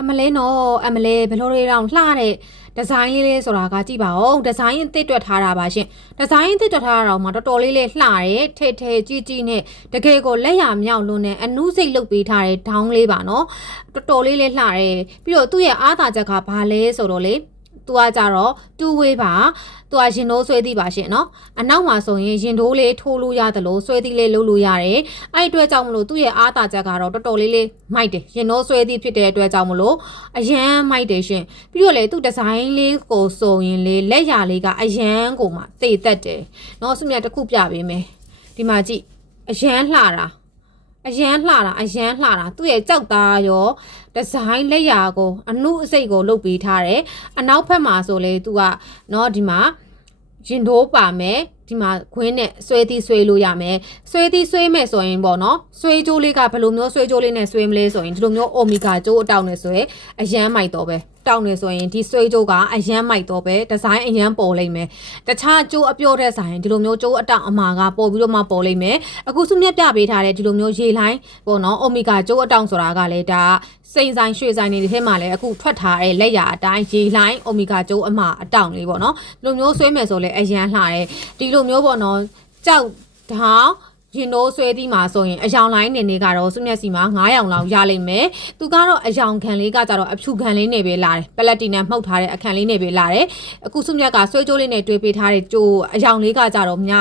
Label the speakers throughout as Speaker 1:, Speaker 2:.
Speaker 1: အမလေးနော်အမလေးဘယ်လိုတွေတောင်လှတဲ့ဒီဇိုင်းလေးလေးဆိုတာကကြည့်ပါဦးဒီဇိုင်းအသစ်တွက်ထားတာပါရှင်ဒီဇိုင်းအသစ်တွက်ထားတာတော့မှတော်တော်လေးလေးလှတယ်ထဲထဲကြီးကြီးနဲ့တကယ်ကိုလက်ရမြောက်လွန်းနဲ့အနုစိတ်လုတ်ပေးထားတဲ့ဒေါင်းလေးပါနော်တော်တော်လေးလေးလှတယ်ပြီးတော့သူ့ရဲ့အားသာချက်ကဘာလဲဆိုတော့လေ သူကကြတော့ two way ပါသူကရင်တိုးဆွဲသီးပါရှင်နော်အနောက်မှာဆိုရင်ရင်တိုးလေးထိုးလို့ရတယ်လို့ဆွဲသီးလေးလုပ်လို့ရတယ်အဲ့အတွက်ကြောင့်မလို့သူ့ရဲ့အားသာချက်ကတော့တော်တော်လေးလေးမိုက်တယ်ရင်တိုးဆွဲသီးဖြစ်တဲ့အတွက်ကြောင့်မလို့အရန်မိုက်တယ်ရှင်ပြီးတော့လေသူ့ဒီဇိုင်းလေးကိုဆိုရင်လေလက်ရာလေးကအရန်ကိုမှသေသက်တယ်နော်ဆုမြတ်တစ်ခုပြပေးမယ်ဒီမှာကြည့်အရန်လှတာ အရန်လှတာအရန်လှတာသူ့ရဲ့ကြောက်သားရောဒီဇိုင်းလက်ရာကိုအနုအစိတ်ကိုလုပ်ပေးထားတယ်အနောက်ဘက်မှာဆိုလေသူကเนาะဒီမှာ ရင်တိုးပါမယ်ဒီမှာခွင်းနဲ့ဆွဲသီးဆွဲလို့ရမယ်ဆွဲသီးဆွဲမယ်ဆိုရင်ပေါ့နော်ဆွဲကြိုးလေးကဘယ်လိုမျိုးဆွဲကြိုးလေးနဲ့ဆွဲမလဲဆိုရင်ဒီလိုမျိုးအိုမီဂါကြိုးအတောင်နဲ့ဆွဲအရန်မိုက်တော့ပဲ တောင်းနေဆိုရင်ဒီဆွဲကြိုးကအရန်မိုက်တော့ပဲဒီဇိုင်းအရန်ပေါ်လိမ့်မယ်တခြားကြိုးအပြော့တဲ့ဆိုင်ဒီလိုမျိုးကြိုးအတောင်အမာကပေါ်ပြီးတော့မှပေါ်လိမ့်မယ်အခုစုမြတ်ပြပေးထားတဲ့ဒီလိုမျိုးရေလိုင်းပေါ့နော်အိုမီဂါကြိုးအတောင်ဆိုတာကလည်းဒါစိန်ဆိုင်ရွှေဆိုင်တွေထဲမှာလည်းအခုထွက်ထားတဲ့လက်ရအတိုင်းရေလိုင်းအိုမီဂါကြိုးအမာအတောင်လေးပေါ့နော်ဒီလိုမျိုးဆွဲမယ်ဆိုလည်းအရန်လှတယ်ဒီလိုမျိုးပေါ့နော်ကြောက်တောင် ရင်တို့ဆွဲသီးမှာဆိုရင်အယောင်လိုင်းနေနေကတော့စုမျက်စီမှာ900လောက်ရလိမ့်မယ်။သူကတော့အယောင်ခံလေးကကြတော့အဖြူခံလေးနေပဲလာတယ်။ပလက်တီနမ်မှုတ်ထားတဲ့အခန်းလေးနေပဲလာတယ်။အခုစုမျက်ကဆွဲကြိုးလေးနဲ့တွေးပေးထားတဲ့ကြိုးအယောင်လေးကကြတော့မြ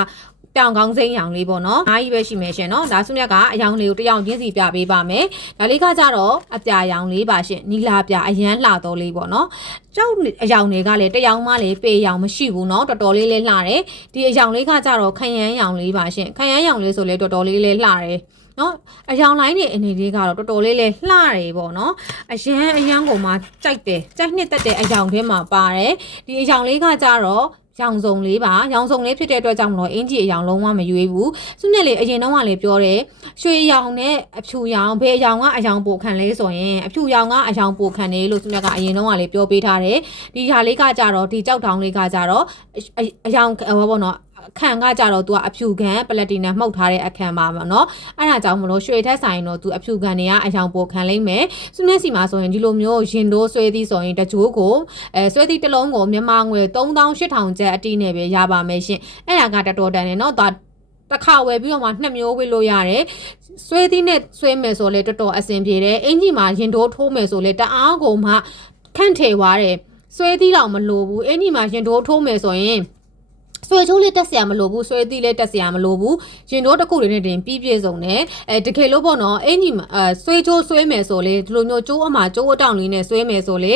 Speaker 1: ပြောင်ကောင်းစိမ်းရောင်လေးပေါ့နော်။အားကြီးပဲရှိမယ်ရှင်နော်။ဒါစုမြက်ကအယောင်လေးကိုတစ်ယောင်ချင်းစီပြပေးပါမယ်။ဒါလေးကကြတော့အပြာရောင်လေးပါရှင်။နီလာပြအရန်လှတော်လေးပေါ့နော်။ကျောက်အယောင်တွေကလည်းတစ်ယောင်မှလည်းပေရောင်မရှိဘူးနော်။တော်တော်လေးလေးလှတယ်။ဒီအယောင်လေးကကြတော့ခရမ်းရောင်လေးပါရှင်။ခရမ်းရောင်လေးဆိုလဲတော်တော်လေးလေးလှတယ်။နော်အယောင်လိုင်းတွေအနေလေးကတော့တော်တော်လေးလေးလှတယ်ပေါ့နော်အရန်အရန်ကိုမှကြိုက်တယ်ကြိုက်နှစ်သက်တဲ့အယောင်ထဲမှာပါတယ်ဒီအယောင်လေးကကြတော့ ရောင်စုံလေးပါရောင်စုံလေးဖြစ်တဲ့အတွက်ကြောင့်မလို့အင်ဂျီအယောင်လုံးဝမရွေးဘူးစုနဲ့လေအရင်တော့ကလည်းပြောတယ်ရွှေရောင်နဲ့အဖြူရောင်ဘယ်အယောင်ကအယောင်ပိုခံလဲဆိုရင်အဖြူရောင်ကအယောင်ပိုခံတယ်လို့စုနဲ့ကအရင်တော့ကလည်းပြောပေးထားတယ်ဒီဟာလေးကကြတော့ဒီကြောက်တောင်လေးကကြတော့အယောင်ဟောပေါ့နော် အခန့်ကကြတော့ तू ကအဖြူခံပလက်တီနမ်မှုတ်ထားတဲ့အခန့်ပါပေါ့နော်အဲ့ဒါကြောင့်မလို့ရွှေထက်ဆိုင်တော့ तू အဖြူခံတွေကအယောင်ပိုခံလိမ့်မယ်စုမျက်စီမှာဆိုရင်ဒီလိုမျိုးရင်တိုးဆွဲသီးဆိုရင်တကြိုးကိုအဲဆွဲသီးတစ်လုံးကိုမြန်မာငွေ3800ကျပ်အတိနဲ့ပဲရပါမယ်ရှင်အဲ့ဒါကတော်တော်တန်တယ်နော်ဒါတစ်ခါဝယ်ပြီးတော့မှနှစ်မျိုးဝေးလို့ရတယ်ဆွဲသီးနဲ့ဆွဲမယ်ဆိုလဲတော်တော်အဆင်ပြေတယ်အင်ကြီးမှာရင်တိုးထိုးမယ်ဆိုလဲတအားကိုမှခန့်ထည်သွားတယ်ဆွဲသီးတော့မလိုဘူးအင်ကြီးမှာရင်တိုးထိုးမယ်ဆိုရင် ဆွဲချိုးလေးတက်စရာမလိုဘူးဆွဲသီးလေးတက်စရာမလိုဘူးရင်တော့တစ်ခုတွေနဲ့တင်ပြီးပြည့်စုံတယ်အဲတကယ်လို့ပေါ့နော်အင်ကြီးဆွဲချိုးဆွဲမယ်ဆိုလေဒီလိုမျိုးကျိုးအမကျိုးအတောင်လေးနဲ့ဆွဲမယ်ဆိုလေ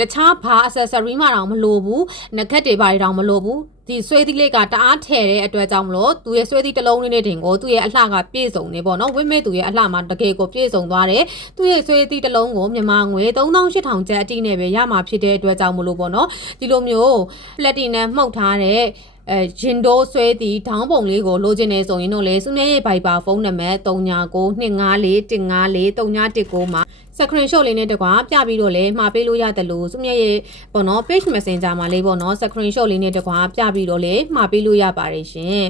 Speaker 1: တခြားဘာ accessory မှတောင်မလိုဘူးနခက်တွေဘာတွေတောင်မလိုဘူးဒီဆွဲသီးလေးကတအားထည့်တဲ့အတွက်ကြောင့်မလို့သူရဲ့ဆွဲသီးတစ်လုံးလေးနဲ့တင်ကိုသူရဲ့အလှကပြည့်စုံနေပေါ့နော်ဝိမဲ့သူရဲ့အလှမှာတကယ်ကိုပြည့်စုံသွားတယ်သူရဲ့ဆွဲသီးတစ်လုံးကိုမြန်မာငွေ3800ကျပ်အတိနဲ့ပဲရမှာဖြစ်တဲ့အတွက်ကြောင့်မလို့ပေါ့နော်ဒီလိုမျိုးပလက်တီနမ်မှုတ်ထားတဲ့ အဲရင်တိုးဆွဲသည့်ဒေါင်းပုံလေးကိုလိုချင်နေဆိုရင်တော့လေစုနေရဲ့ Viber ဖုန်းနံပါတ်3992541919မှာ screenshot လေးနဲ့တကွာပြပြီးတော့လေမှာပေးလို့ရတယ်လို့စုမြရဲ့ပေါ့နော် page messenger မှာလေးပေါ့နော် screenshot လေးနဲ့တကွာပြပြီးတော့လေမှာပေးလို့ရပါတယ်ရှင်